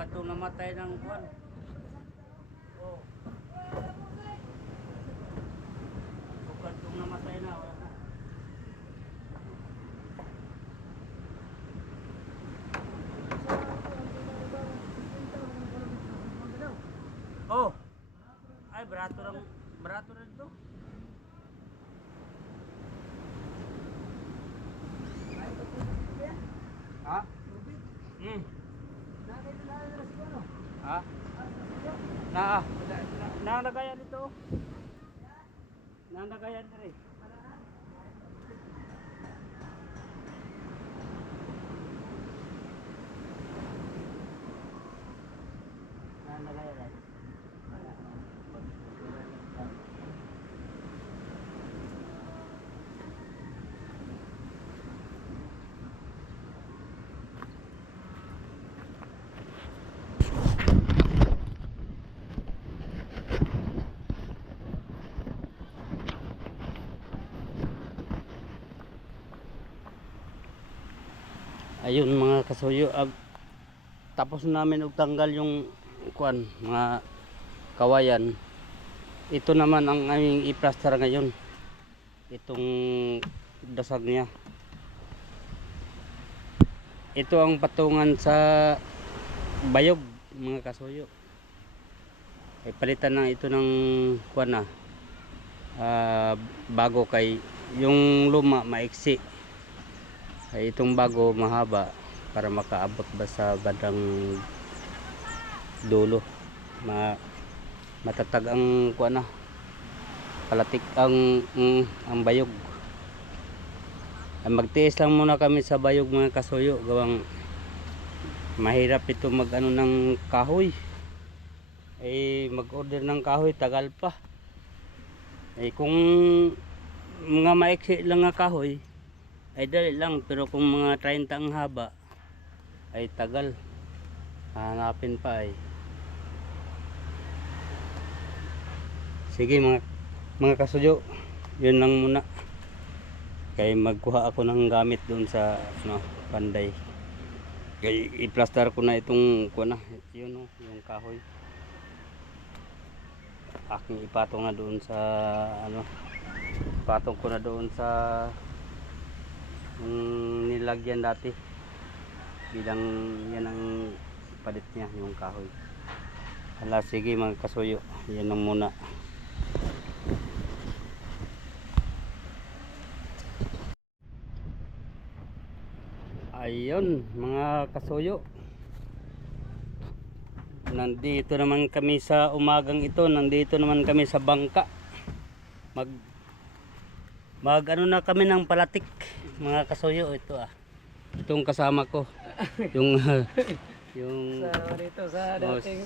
katong namatay ng kwan. Oh. Katong namatay na. Wala na. Oh. Ay, barato lang to. Ha? Hmm. Ha? Nalagayan ito. Nalagayan na rin. Nalagayan rin. Ayun mga kasuyo, tapos namin tanggal yung kuan, mga kawayan. Ito naman ang aming i-plaster ngayon. Itong dasag niya. Ito ang patungan sa bayog mga kasuyo. Ay palitan na ito ng kuan na. Bago kay yung luma maiksi. Ay itong bago mahaba para makaabot ba sa bandang dulo. Matatag ang kuan na. Palatik ang bayog. Ay magtiis lang muna kami sa bayog mga kasuyo, gawang mahirap ito mag-ano ng kahoy. Ay mag-order ng kahoy tagal pa. Ay kung mga maiksi lang nga kahoy ay dali lang, pero kung mga 30 ang haba ay tagal, hanapin pa ay. Sige mga kasuyo, yun lang muna, kaya magkuha ako ng gamit doon sa panday, kaya i-plaster ko na itong kuha na, yun yung kahoy aking ipatong na doon sa ipatong ko na doon sa nilagyan dati, bilang yan ang palit niya, yung kahoy. Hala, sige mga kasuyo, yan lang muna. Ayun mga kasuyo, nandito naman kami sa umagang ito, nandito naman kami sa bangka. Mag ano na kami ng palatik mga kasuyo. Ito itong kasama ko yung sa dating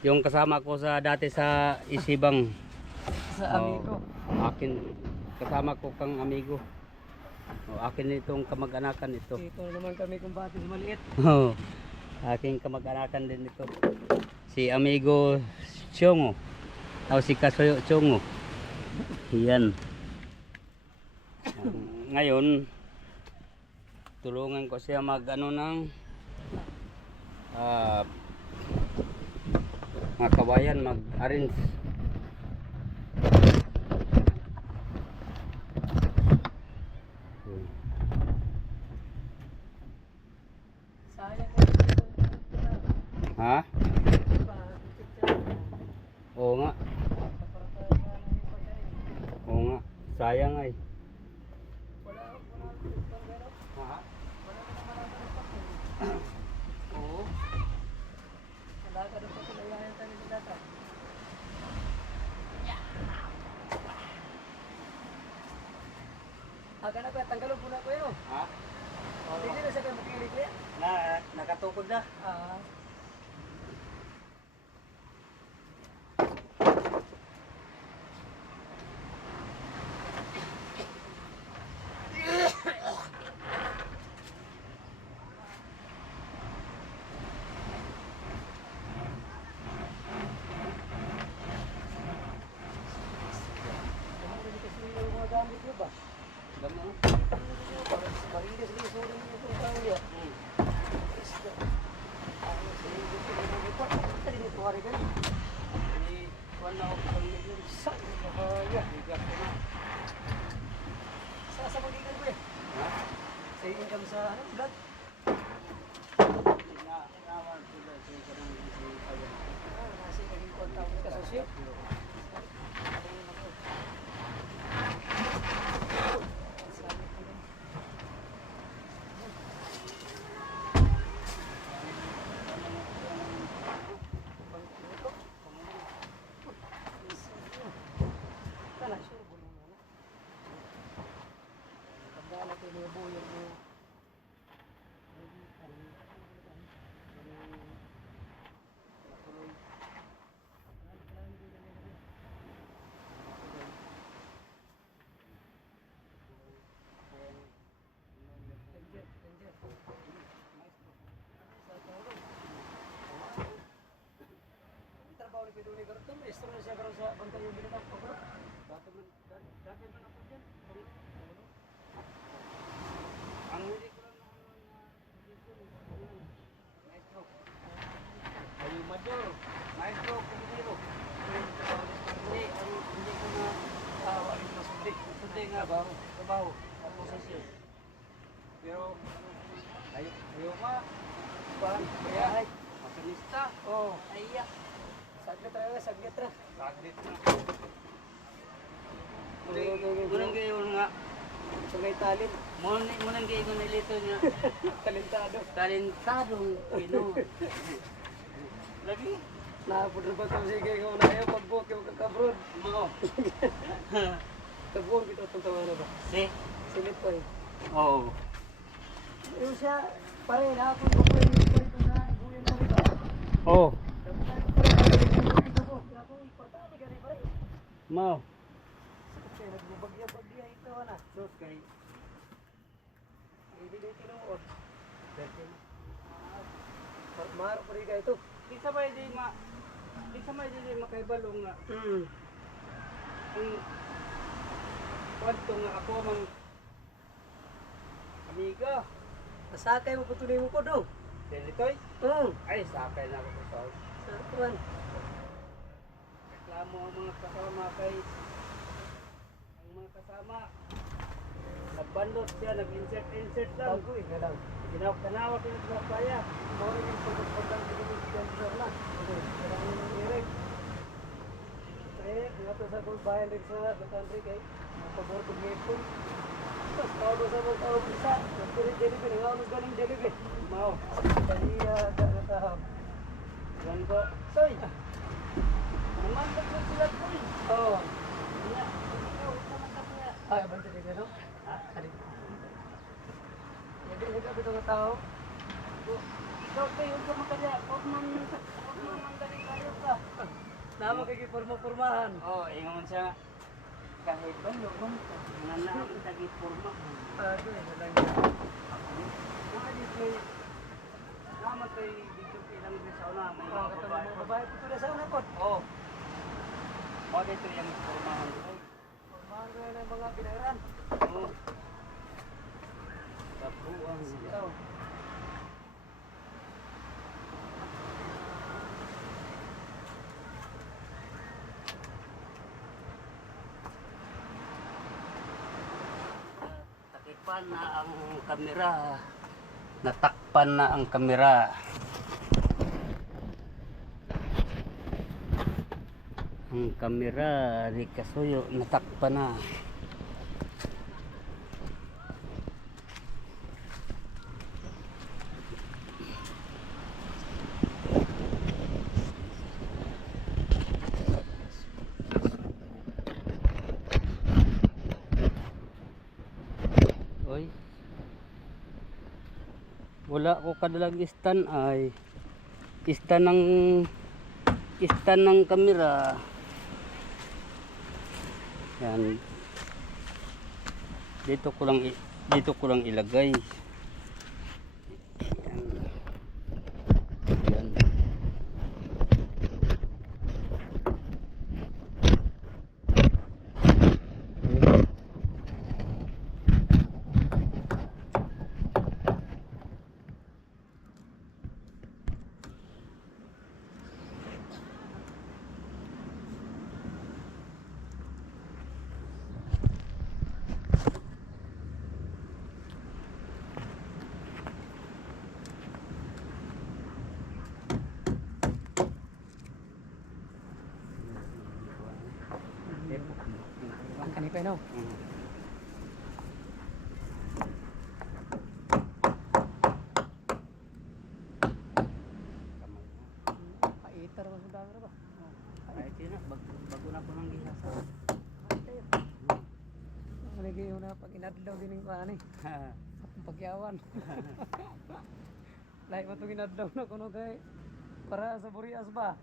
yung kasama ko sa dati sa Isibang, sa amigo. Akin kasama ko kang amigo. Akin itong kamag-anakan ito. Dito naman kami kumbati sa maliit. Aking kamag-anakan din ito. Si amigo Chongo. O si Kasuyo Chongo. Yan. Ngayon tulungan ko siya mag ano ng mga kawayan, mag arrange. Ha? Oo nga. Oo nga. Sayang ay. Ha? Oo. Wala ka doon pa sila yayan tayo sa data. Aga na ba? Tanggalon po na ko yun. Ha? Hindi na siya kayo matigili ko yan. Nakatukod na. kari kan? Di, kuwan na ako pang milyon. Sa kaya. Bigat ko na. Sa magigan ko eh. Ha? Sa income sa ano, vlog. Naman sila sa kanang si Ayan. Nasi naging kontak ka sa siya. Trabaho ni Pedro Negro to, maestro na siya karon sa bantay yung binatang pagro. Dati man ako dyan. Ang hindi ko lang naman na maestro. Ay, major. Maestro, kumiliro. Hindi ko na wali na sundi. Sundi nga ba? Trabaho. At posisyon. Pero, ayaw ma. Kaya ay, makinista. Oh, Aiya. saglit ra, saglit ra. Saglit na. Munang gayon nga. Sungay talin, Munang gayon nga nilito niya. talentado. Talentadong Pinoy. Lagi? Napudro ba ito sige ko na kayo pagbuot yung kakabroad. Mo. Kabuon kita itong tawa na ba? Si? Silit ko eh. Oo. Yung siya, pare na ako ko po yung ito na buyan na rin ba? Oh. Ako importante gani pare. Mo. Kaya nagbubagya-bagya ito na. Sus kay. Hindi na tinuod. Maro pa rin ka ito. Di sabay di makaibalong nga. Ang kwanto nga ako mang amiga. Nasakay mo patuloy mo po daw. Delitoy? Ay, sakay na ako sa Sa tuwan. reklamo ang mga kasama kay ang mga kasama nagbandot siya, nag-insert lang. Bago eh, na lang. Tinawag ko sa kaya. Moro yung pagkakordang pinag-sensor na. Parang direct. Nga to sa kung bayan rin sa country kay pabor kong ngipon. Tapos tawag sa mga tawag isa. Nagpirit delivery. Nga anong galing delivery. Mao. Kaya gano'n Yan ko. Soy. Naman ko sila ko. Oo. Nya. Ikaw sama ka niya. Ay, abante din ano? Ha? Kali. Hindi ka bitong tao. Ikaw kayo ka makaya. Huwag man manggaling kayo ka. Nama kay porma-pormahan. Oh, ingon siya. Kahit ba loob nanaan tagi porma. Ano eh, nalang Naman kay dito ilang sa una may mga katulong mga babae. Ito na sana po. Oh. Oh, dito yung pormahan ko. Pormahan ko na ng mga binayaran. Oh. Tapuan. Ito. Takipan na ang kamera. Natakpan na ang kamera. Ang kamera di Kasuyo natakpan na. Oy. Wala ko kadalang stand ay stand ng kamera. Yan. Dito ko lang ilagay. Yan. Yan. Mm. Kamay na. Paitar mo sa dami na ba? Ay, tina, bago na ko nang gihasa. Malagay yung na pag inadlaw din yung kuhaan eh. At pagyawan. Lahat mo itong inadlaw na kuno kay para sa burias ba?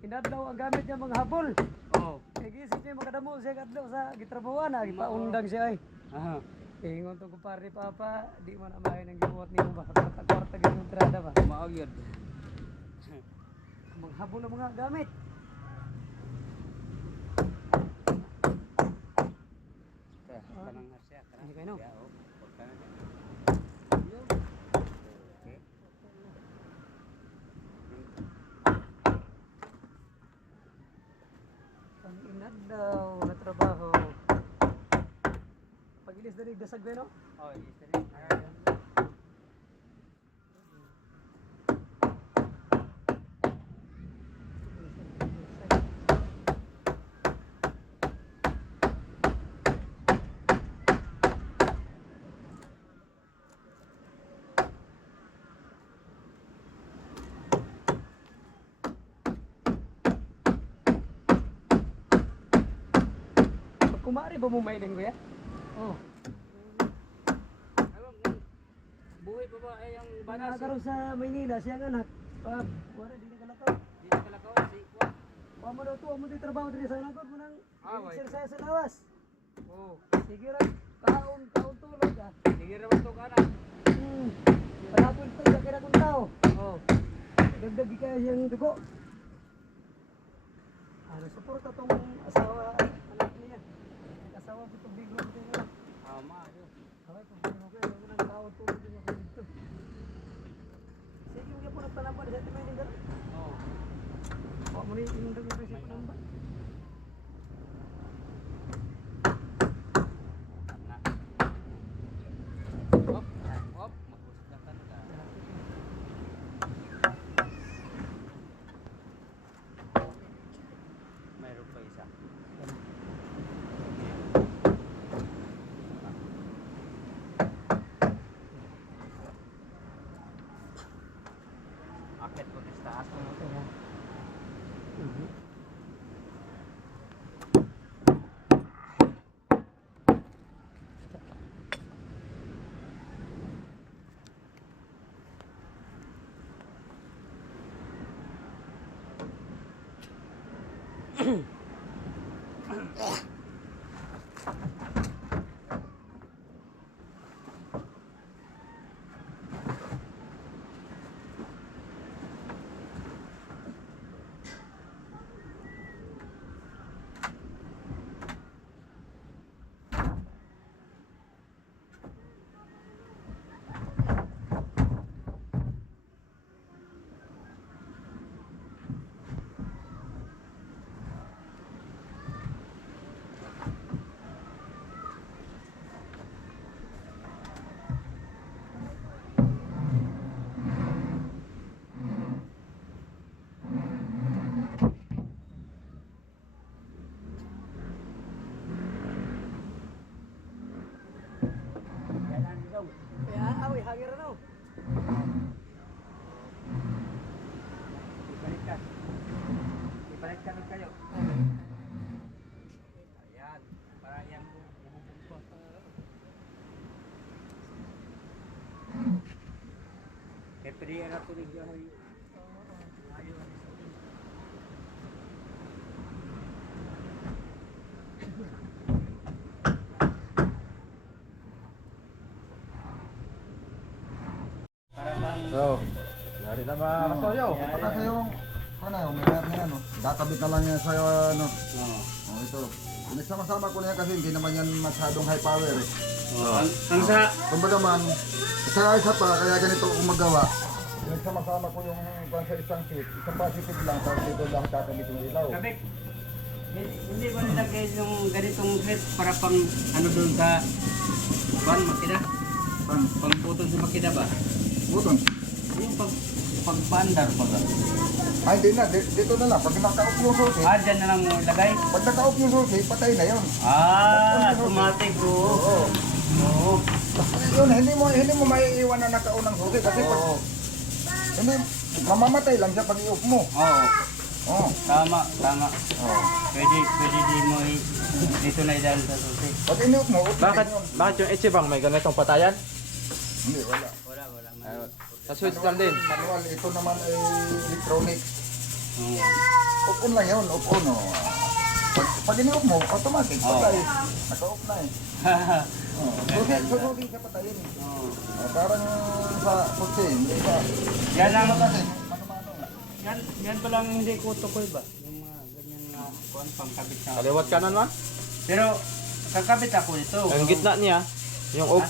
Inadlaw ang gamit niya mga habol. Oh. Kaya gisip niya makadamo siya kadlaw sa gitrabawan na. Ipaundang siya ay. Aha. Ingon to kumpare papa, di man amahin ang gibuhat niyo ba? Kwarta-kwarta ganyan yung trada ba? Maog yun. Maghabol ang mga gamit. Kanang siya. Hindi kayo, no? Huwag ka na dyan. Yun. Okay. Ang inadlaw na trabaho. Pag-ilis na rin, dasag ba no? Oh, is rin. Kumari ba mo mailing kuya? Oh. Buhay pa ba ay ang banas? Banakaroon sa Maynila, siyang anak. Pag, wala, di na kalakaw. Di na kalakaw si Kwa. Wala mo daw to, mo di trabaho din sa nagod mo nang Wait. exercise sa lawas. Oh. Sige ra, kaon tulog ah. Sige raman to ka na. Panapon to sa kira kong tao. Oh. Dagdag ka siyang dugo. Ano, suporta tong asawa, anak niya. Asawa ko itong bigro ko niya. Ama. Yun. Okay, kung hindi mo kayo, wala nang kaon tulog din ako dito. Sige, yung po nagtanampan sa atin may nindaro. Oh. Huwag mo rin inundang yung presyo ko ba? Na. Hop. Hop. Mag-usap na ka na. Mayroon pa isa. Akit ko sa taas. Kaya, awi, hangir ano? Ibalik ka. Ibalik ka rin kayo. Ayan. Para yan mo. Kaya pwede yan ako rin dyan. Ayun. Para bang So, yari na ba kasoyo? Kapag yung ano, may meron yan, no? Dakabit na lang yan sa ano. Oh, ito. Pinagsama-sama ko na yan kasi hindi naman yan masyadong high power eh. ang sa Kumbaga man, sa isa pa, kaya ganito kung magawa. Pinagsama-sama ko yung kung sa isang seat, isang positive lang, tapos dito lang kakabit yung ilaw. Kabik. Hindi ba nilagay yung ganitong head para pang ano doon sa pan makina? Pang button sa makina ba? Buton. Yung pagpandar pa ba? Ay, hindi na. Dito na lang. Pag naka-off yung susi, Ah, dyan na lang mo ilagay. pag naka-off yung susi, patay na yun. Ah, automatic oh. Oo. Oo. Yun, hindi mo maiiwan na naka-unang susi kasi pag hindi mamamatay lang siya pag i-off mo. Oo. Oo. Tama. Oo. Pwede di mo dito na idaan sa susi. Pag in-off mo, off Bakit, din yun. bakit yung Ichibang may ganitong patayan? Hindi, wala. Wala. Sa switch lang din. Manual, ito naman ay electronic. Oo. Off-on lang yun, off-on. Oh. Pag in-off mo, automatic, patay. Naka-off na eh. Oh. Susi ka patayin. Oo. Parang sa susi, hindi sa... Yan ang Kasi, mano-mano. yan pa lang hindi ko tukoy ba? Yung mga ganyan na kuan pangkabit na. Kaliwat kanan man. Pero kakabit ako ito. Ang gitna niya, yung off.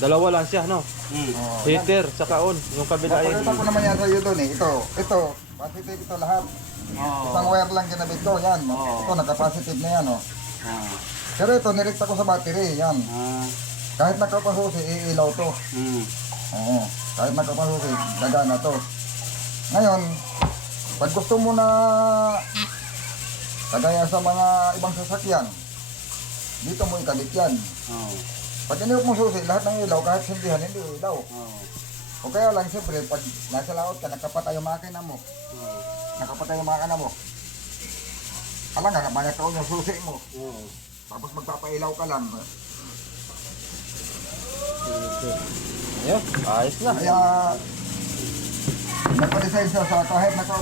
Dalawa lang siya, no? Hmm. Oh, yan. Heater, saka on. Yung kabila ay... Papakita ko naman yan sa iyo doon eh. Ito, positive ito lahat. Oo. Isang wire lang kinabit ko, yan. Oo. Ito, naka-positive na yan, oh. Ah. Pero ito, nirekta ko sa battery, yan. Ah. Kahit nakapasusi, iilaw to. Hmm. Oo. Kahit nakapasusi, gagana to. Ngayon, pag gusto mo na kagaya sa mga ibang sasakyan, dito mo ikabit yan. Oo. Pag iniwag mo susi, lahat ng ilaw, kahit sindihan, hindi ilaw. Oo. O kaya lang, siyempre, pag nasa laot ka, nakapatay yung makina mo. Oo. Nakapatay yung makina mo. Alam nga, banyak taon yung susi mo. Oo. Tapos magpapailaw ka lang. Ayun, ayos na. Kaya, nagpa-design siya sa kahit naka